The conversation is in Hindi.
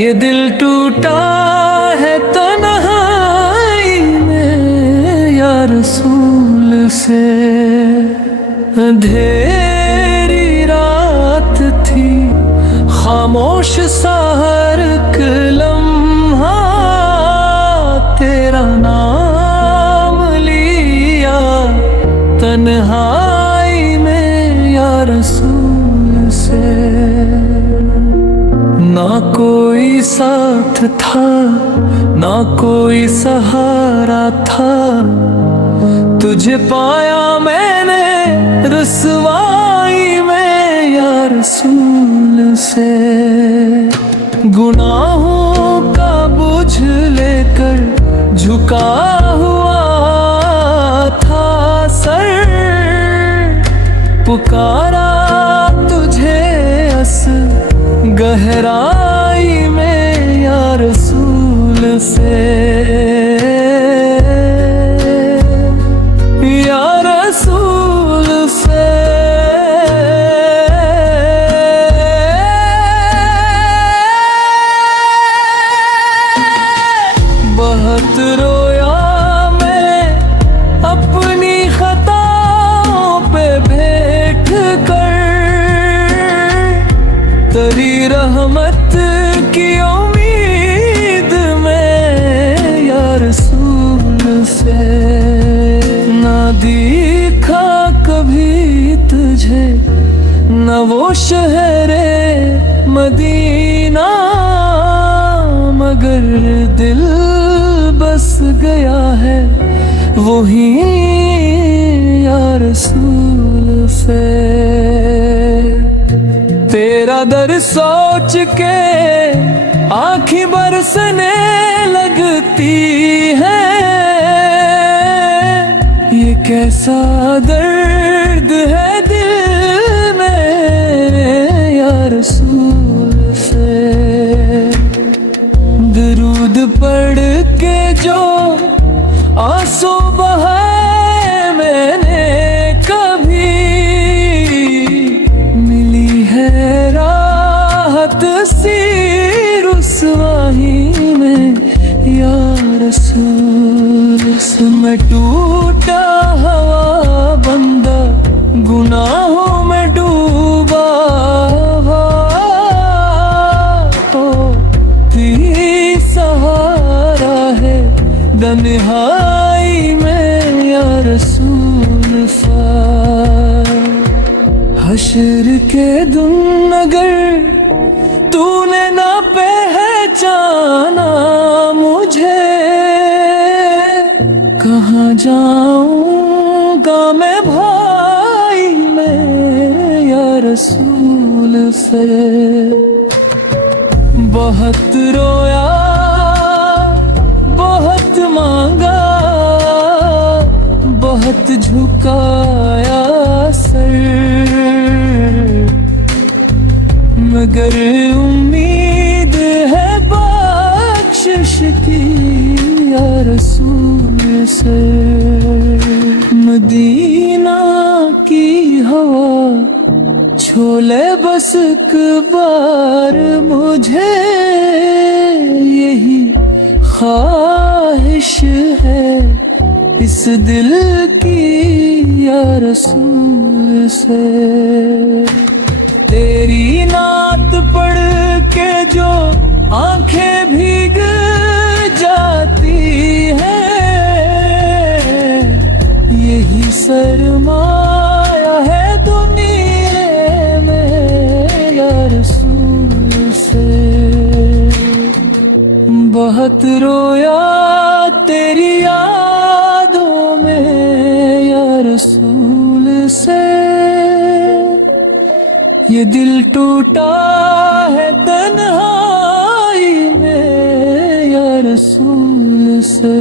ये दिल टूटा है तन्हाई में या रसूल से। अंधेरी रात थी, खामोश सा हर एक लम्हा, तेरा नाम लिया तन्हाई में या रसूल से। ना कोई साथ था, ना कोई सहारा था, तुझे पाया मैंने रसवाई में या रसूल से। गुनाहों का बोझ लेकर झुका हुआ था सर, पुकारा तुझे अस गहराई में या रसूल से। या रसूल से। बहुत रोया मैं अपनी खताओं पे बैठ कर, तेरी रहमत की उम्मीद में या रसूल से। ना देखा कभी तुझे, न वो शहरे मदीना, मगर दिल बस गया है वही या रसूल से। तेरा दर सोच के आँखें बरसने लगती है, ये कैसा दर्द है दिल में या रसूल से। दरूद पढ़ के जो आंसू बहाए मैंने कभी, मिली है राहत सी रुसवाही में या रसूल से। मैं टूटा हवा बंदा, गुनाहों में डूबा हुआ, तेरी सहारा है तन्हाई में या रसूल सा। हश्र के दिन अगर तूने ना पहचाना मुझे, कहाँ जाऊंगा मैं भाई मैं या रसूल से। बहुत रोया, बहुत मांगा, बहुत झुकाया सर, मगर उम्मीद है बख्शिश की या रसूल से। मदीना की हवा छोले बस एक बार मुझे, यही ख्वाहिश है इस दिल की या रसूल से। तेरी नात पढ़ के जो आंखें भीग जाती हैं, यही सरमाया है दुनिया में या रसूल से। बहुत रोया तेरी यादों में या रसूल से। ये दिल टूटा है तन्हाई में या रसूल से।